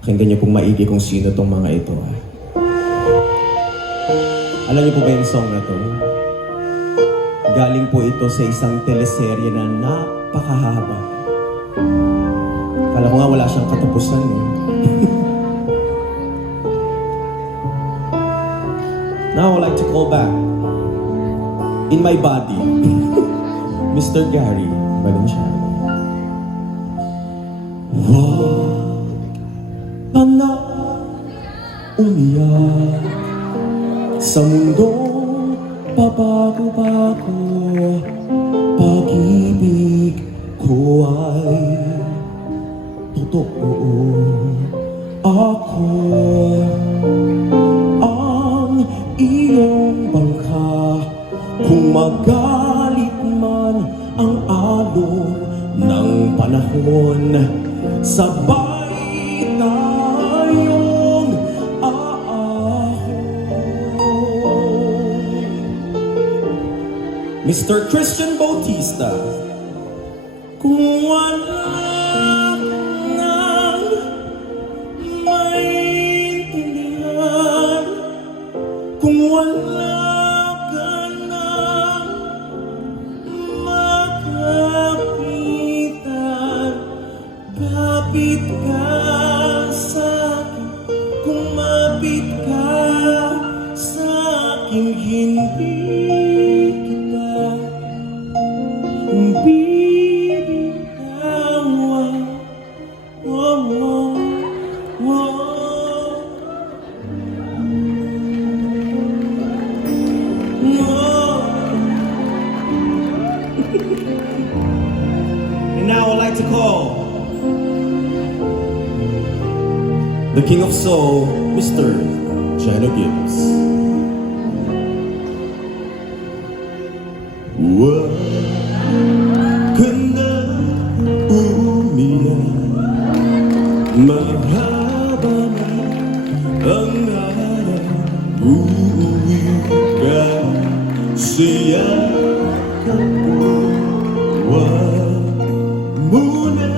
Pakinggan niyo pong maigi kung sino tong mga ito. Alam niyo po ba yung song na to? Galing po ito sa isang teleserye na napakahaba. Kala ko nga wala siyang katapusan. Now I would like to call back In My Body, Mr. Gary Valenciano. Wag ka na umiyak sa mundong pabago-bago. Pag-ibig ko ay totoo. Ako ang iyong bangka. Kung magalit man ang alon ng panahon, sabay tayong aahon. Mr. Christian Bautista. Kung wala nang maintindihan, kung wala ka nang makapitan, kapit ka sa'kin. Kung mapit ka sa'kin, hindi kita bibitawan. Oh, oh, oh. And now I'd like to call the King of Soul, Mr. Jano Gibbs. Wag ka na umiyak, mahaba na ang araw. Uuwi ka sa yakap ko. Wag mo na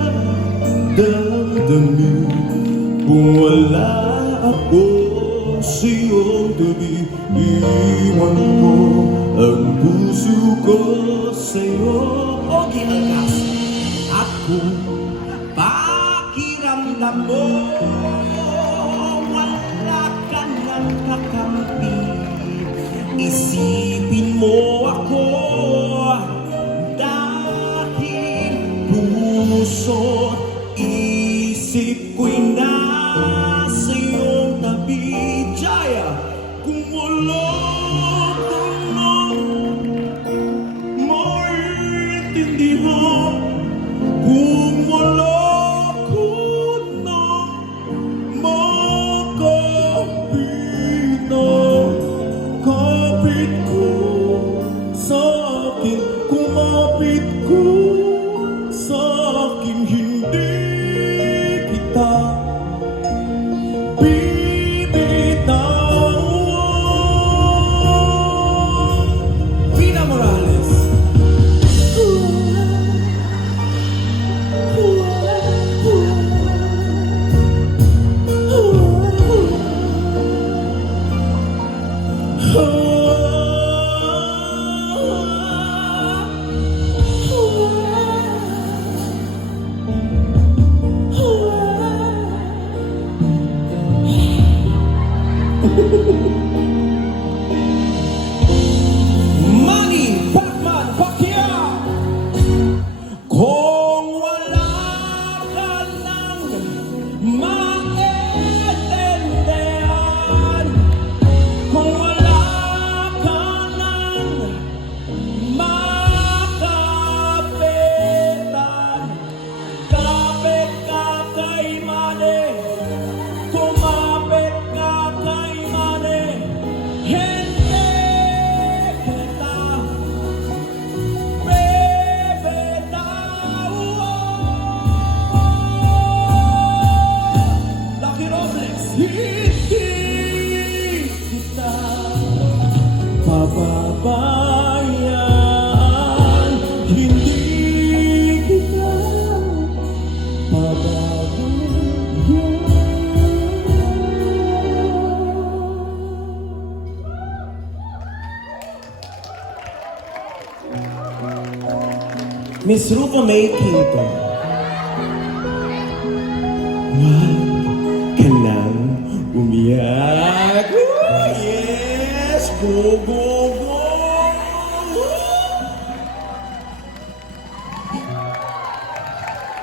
damdamin kung wala ako sa iyong tabi. Iwan ko ang puso ko sa'yo. O ginalkas at kung pakiramdam mo wala ka nang kakampi, isipin mo ako dahil puso isip ko'y nasa iyong tabi. Jaya, kung wala ka nang maintindihan, kung wala ka nang makapitan, kapit ko sa'kin. Kumapit ko sa'kin, hindi kita bibitawan. Vina Morales. Manny Pacman Pacquiao. Kung wala ka nang maintindihan, kung wala ka nang makapitan, kapit ka kay Manny, kumapit ka kay Manny, hindi kita bibitawan. Lucky Robles. Hindi kita pababayaan, hindi kita pababayaan. Miss Rufa May Quinto. Wag ka nang umiyak. Woo! Yes! Go, go, go!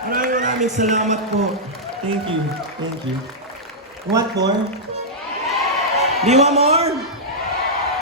Maraming salamat po. Thank you. Thank you. Want more? Do you want more?